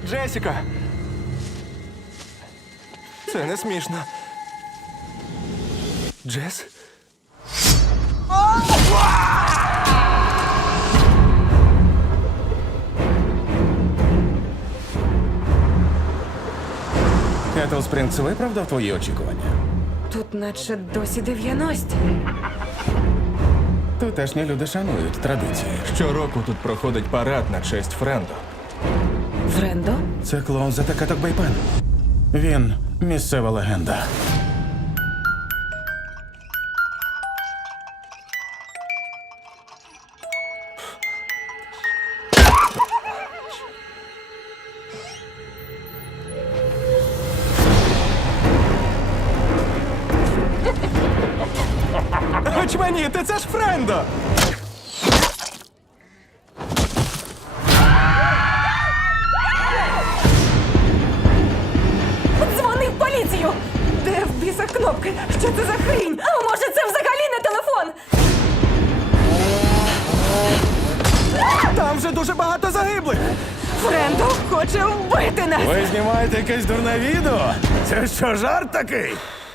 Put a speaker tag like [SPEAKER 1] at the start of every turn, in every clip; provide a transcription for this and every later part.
[SPEAKER 1] Джесіка! Це не смішно. Джес?
[SPEAKER 2] Кетл Спрінгс виправдав твої очікування?
[SPEAKER 3] Тут наче досі 90-ті.
[SPEAKER 2] Тутешні люди шанують традиції.
[SPEAKER 1] Щороку тут проходить парад на честь Френдо.
[SPEAKER 3] Френдо?
[SPEAKER 2] Це клоун за Такаток Бейпен. Він місцева легенда.
[SPEAKER 1] Очманіти, це ж Френдо!
[SPEAKER 3] Дзвони в поліцію! Де в біса кнопки? Що це за хрінь? А може це взагалі не телефон?
[SPEAKER 1] Там вже дуже багато загиблих!
[SPEAKER 3] Френдо хоче вбити нас!
[SPEAKER 2] Ви знімаєте якесь дурне відео? Це що, жарт такий?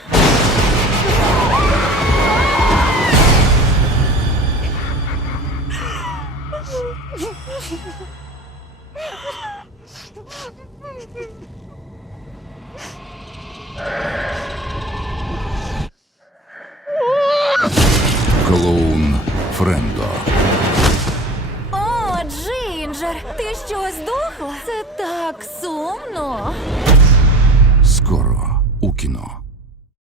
[SPEAKER 4] Клоун Френдо.
[SPEAKER 5] О, Джинджер, ти що, здохла? Це так сумно.